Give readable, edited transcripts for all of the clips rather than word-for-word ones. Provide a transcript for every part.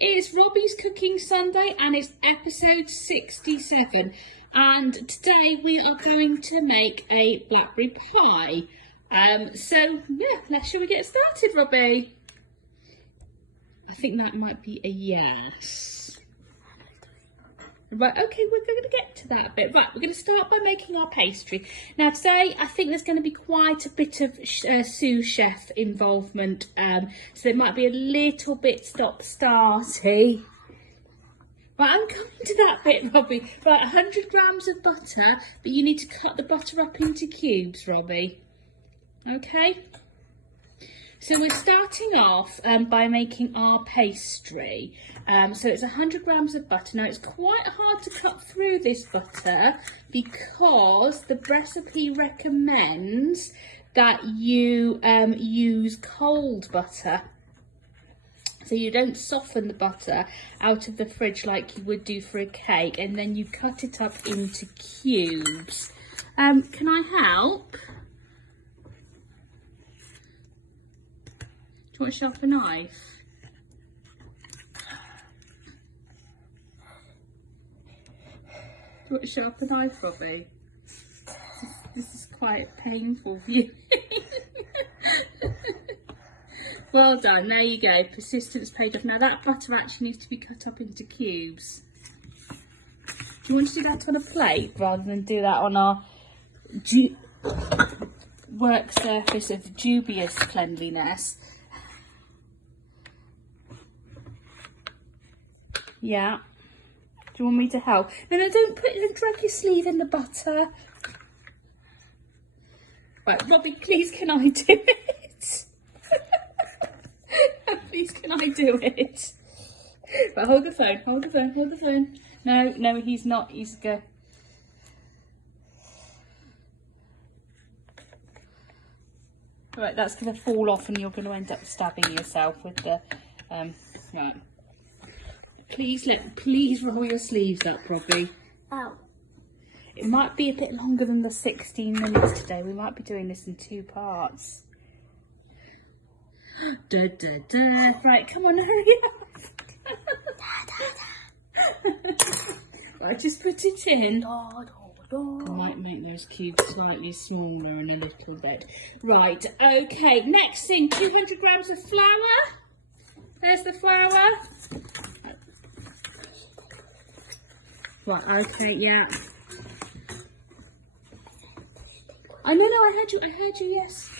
It's Robbie's Cooking Sunday and it's episode 67, and today we are going to make a blackberry pie. Shall we get started, Robbie? I think that might be a yes. Right, okay, we're going to get to that bit. Right, we're going to start by making our pastry. Now today, I think there's going to be quite a bit of sous chef involvement, so it might be a little bit stop-starty. Right, I'm coming to that bit, Robbie. Right, 100 grams of butter, but you need to cut the butter up into cubes, Robbie. Okay? So we're starting off by making our pastry. So it's 100 grams of butter. Now it's quite hard to cut through this butter because the recipe recommends that you use cold butter. So you don't soften the butter out of the fridge like you would do for a cake, and then you cut it up into cubes. Can I help? Do you want to sharp a knife? Do you want to sharp a knife, Robbie? This is quite painful for you. Well done, there you go. Persistence paid off. Now that butter actually needs to be cut up into cubes. Do you want to do that on a plate rather than do that on our work surface of dubious cleanliness? Yeah. Do you want me to help? No, don't drag your sleeve in the butter. Right, Robbie, please can I do it? Please can I do it? Right, hold the phone. No, he's not, he's good. Right, that's going to fall off and you're going to end up stabbing yourself with the, right. Please roll your sleeves up, Robbie. Oh. It might be a bit longer than the 16 minutes today. We might be doing this in 2 parts. Right, come on, hurry up. Right, just put it in. I might make those cubes slightly smaller and a little bit. Right, okay, next thing, 200 grams of flour. There's the flour. Right, okay, yeah. I know, I heard you, yes.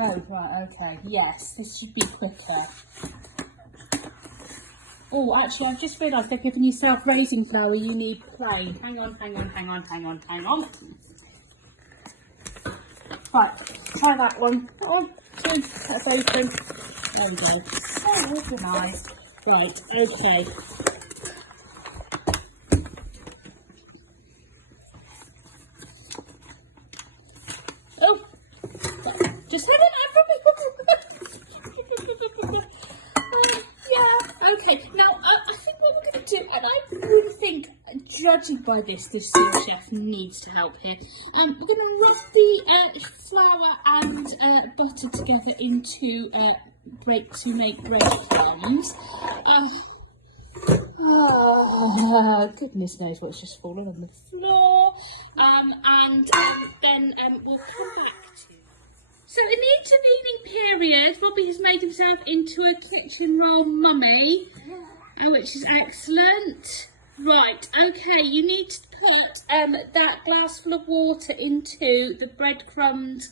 Oh, right, okay, yes, this should be quicker. Oh, actually, I've just realised they've given you self-raising flour, you need plain. Hang on. Right, try that one. On, 2, that's open. There we go. Oh, organised. Right, okay. Oh, just hang on. Yeah, okay. Now, I think what we're going to do, and I really think, judging by this, the sous chef needs to help here. We're going to rub the flour and butter together into to make breadcrumbs. Goodness knows what's just fallen on the floor. Then we'll come back to. So in the intervening period, Robbie has made himself into a kitchen roll mummy, which is excellent. Right, okay, you need to put that glass full of water into the breadcrumbs,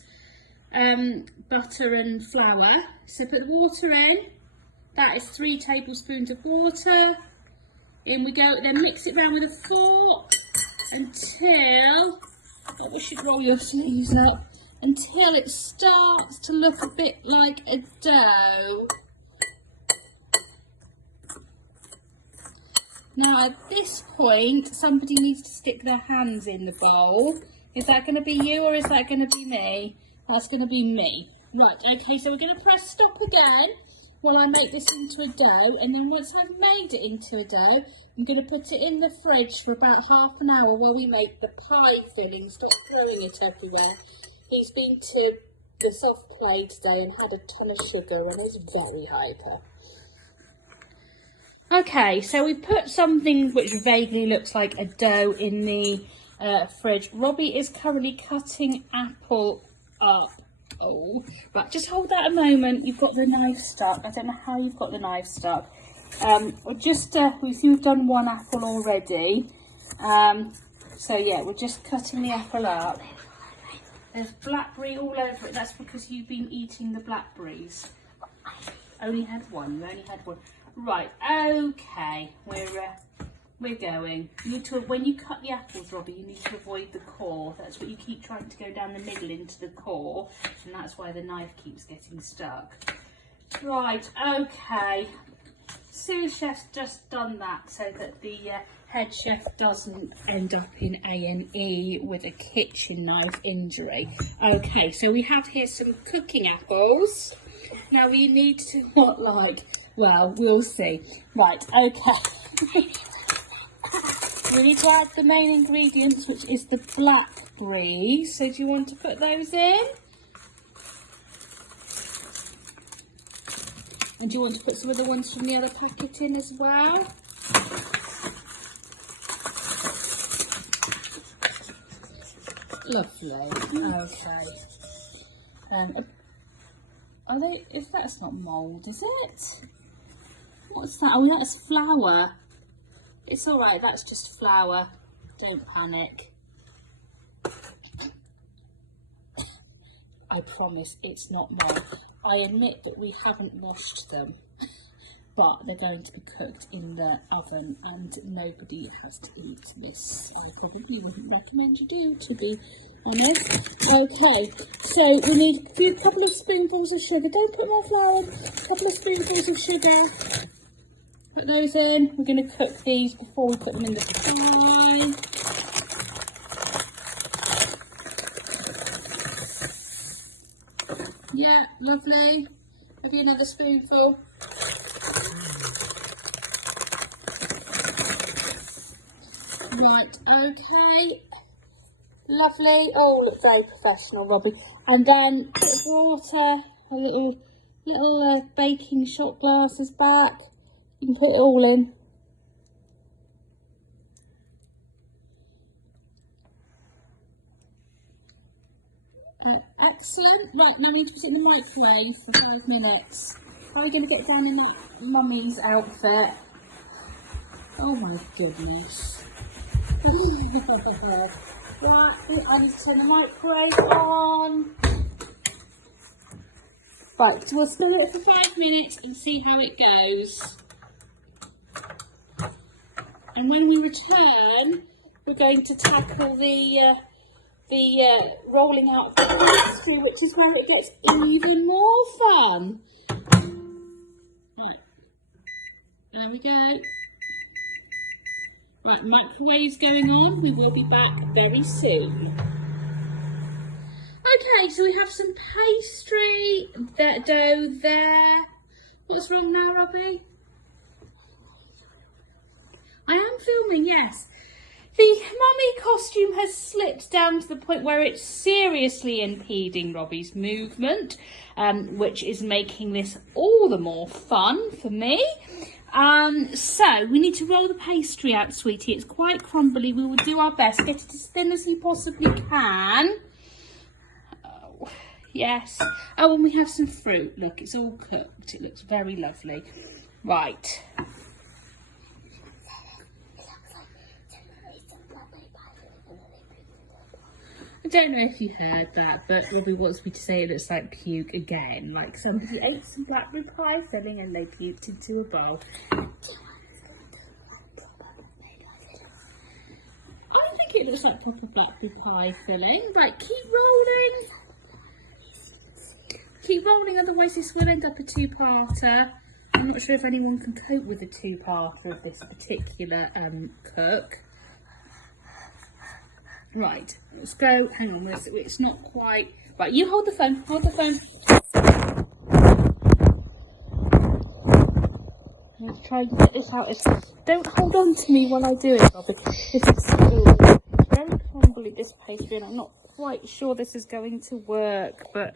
butter and flour. So put the water in. That is 3 tablespoons of water. In we go. Then mix it around with a fork until, we should roll your sleeves up, until it starts to look a bit like a dough. Now at this point, somebody needs to stick their hands in the bowl. Is that going to be you or is that going to be me? That's going to be me. Right, okay, so we're going to press stop again while I make this into a dough, and then once I've made it into a dough, I'm going to put it in the fridge for about half an hour while we make the pie filling. Stop throwing it everywhere. He's been to the soft play today and had a ton of sugar and is very hyper. Okay, so we put something which vaguely looks like a dough in the fridge. Robbie is currently cutting apple up. Oh, but just hold that a moment. You've got the knife stuck. I don't know how you've got the knife stuck. We've done one apple already. So yeah, we're just cutting the apple up. There's blackberry all over it. That's because you've been eating the blackberries. Only had one. You only had one. Right. Okay. We're going. You need to, when you cut the apples, Robbie, you need to avoid the core. That's what you keep trying to go down the middle into the core, and that's why the knife keeps getting stuck. Right, okay. Sous chef's just done that so that the head chef doesn't end up in A&E with a kitchen knife injury. Okay, so we have here some cooking apples. Now we need to not like, well, we'll see. Right, okay. We need to add the main ingredients, which is the blackberry. So do you want to put those in? And do you want to put some of the ones from the other packet in as well? Lovely. Okay. Are they? If that's not mould, is it? What's that? Oh, that's flour. It's all right. That's just flour. Don't panic. I promise it's not mould. I admit that we haven't washed them, but they're going to be cooked in the oven and nobody has to eat this. I probably wouldn't recommend you do, to be honest. Okay, so we need a couple of spoonfuls of sugar. Don't put more flour in. A couple of spoonfuls of sugar. Put those in. We're going to cook these before we put them in the pie. Yeah, lovely. Have you another spoonful? Right, okay. Lovely. Oh, look very professional, Robbie. And then a bit of water, a little baking shot glasses back. You can put it all in. Excellent. Right, now we need to put it in the microwave for 5 minutes. How are we going to get down in that mummy's outfit? Oh my goodness. Right, I need to turn the microwave on. Right, so we'll spin it for 5 minutes and see how it goes. And when we return, we're going to tackle the rolling out of the pastry, which is where it gets even more fun. Right, there we go. Right, microwave's going on. We will be back very soon. Okay, so we have some pastry, dough there. What's wrong now, Robbie? I am filming, yes. The mummy costume has slipped down to the point where it's seriously impeding Robbie's movement, which is making this all the more fun for me. So we need to roll the pastry out, sweetie. It's quite crumbly. We will do our best. Get it as thin as you possibly can. Oh, yes. Oh, and we have some fruit. Look, it's all cooked. It looks very lovely. Right. I don't know if you heard that, but Robbie wants me to say it looks like puke again. Like somebody ate some blackberry pie filling and they puked into a bowl. I think it looks like proper blackberry pie filling. Right, keep rolling. Keep rolling, otherwise this will end up a two-parter. I'm not sure if anyone can cope with a two-parter of this particular cook. Right, let's go. Hang on, it's not quite. Right, you hold the phone. Hold the phone. Let's try and get this out. Don't hold on to me while I do it, Robbie. This is very crumbly, this pastry, and I'm not quite sure this is going to work, but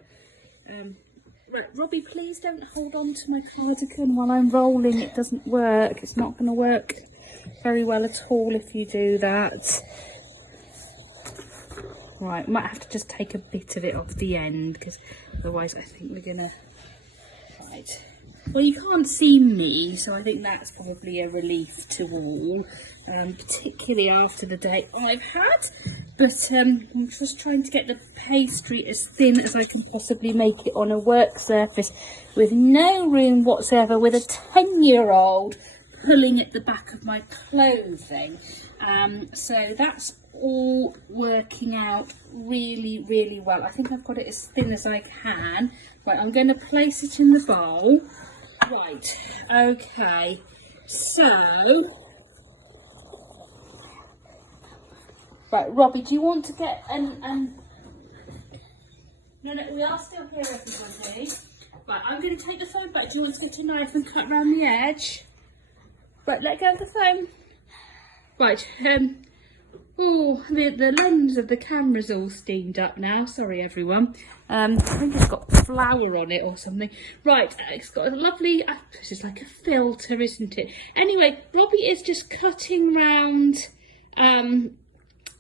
Right, Robbie, please don't hold on to my cardigan while I'm rolling. It doesn't work. It's not going to work very well at all if you do that. Right, might have to just take a bit of it off the end, because otherwise I think we're going to... Right. Well, you can't see me, so I think that's probably a relief to all, particularly after the day I've had. But I'm just trying to get the pastry as thin as I can possibly make it on a work surface with no room whatsoever, with a 10-year-old pulling at the back of my clothing. So that's all working out really, really well. I think I've got it as thin as I can. Right, I'm going to place it in the bowl. Right, okay, so... Right, Robbie, do you want to get No, we are still here, everybody. Right, I'm going to take the phone back. Do you want to get a knife and cut around the edge? Right, let go of the phone. Right, oh, the lens of the camera's all steamed up now. Sorry, everyone. I think it's got flour on it or something. Right, it's got a lovely... This is like a filter, isn't it? Anyway, Robbie is just cutting round...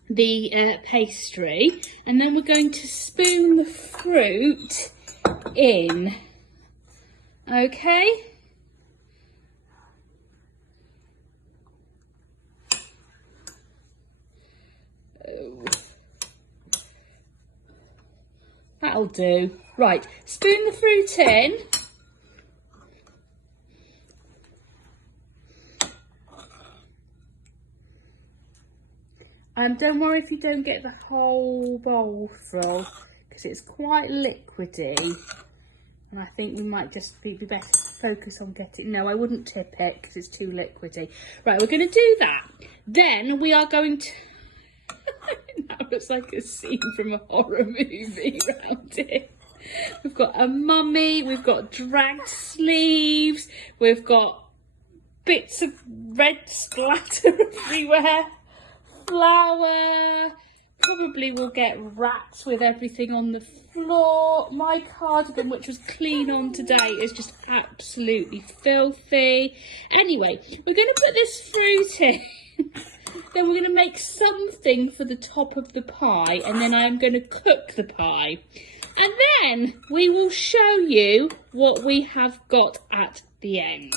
the pastry, and then we're going to spoon the fruit in. Okay, that'll do. Right, spoon the fruit in. Don't worry if you don't get the whole bowl full, because it's quite liquidy, and I think we might just be better to focus on getting... No, I wouldn't tip it because it's too liquidy. Right, we're going to do that. Then we are going to... That looks like a scene from a horror movie around here. We've got a mummy, we've got dragged sleeves, we've got bits of red splatter everywhere. Flour, probably will get rats with everything on the floor. My cardigan, which was clean on today, is just absolutely filthy. Anyway, we're going to put this fruit in. Then we're going to make something for the top of the pie, and then I'm going to cook the pie. And then we will show you what we have got at the end.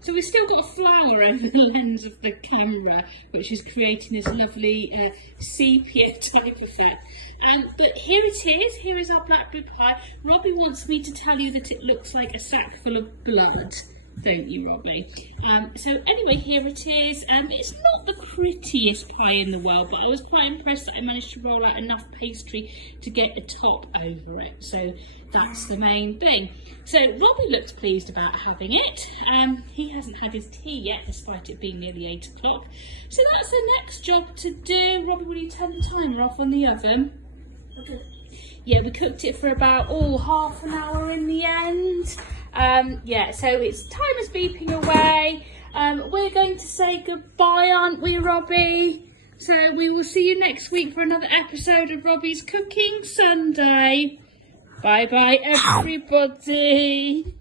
So we've still got flour over the lens of the camera, which is creating this lovely sepia type effect. But here it is. Here is our blackberry pie. Robbie wants me to tell you that it looks like a sack full of blood, don't you, Robbie? So anyway, here it is. It's not the prettiest pie in the world, but I was quite impressed that I managed to roll out enough pastry to get a top over it. So that's the main thing. So Robbie looks pleased about having it. He hasn't had his tea yet, despite it being nearly 8 o'clock. So that's the next job to do. Robbie, will you turn the timer off on the oven? Okay. Yeah, we cooked it for about, half an hour in the end. Yeah, so it's time is beeping away. We're going to say goodbye, aren't we, Robbie? So we will see you next week for another episode of Robbie's Cooking Sunday. Bye bye, everybody.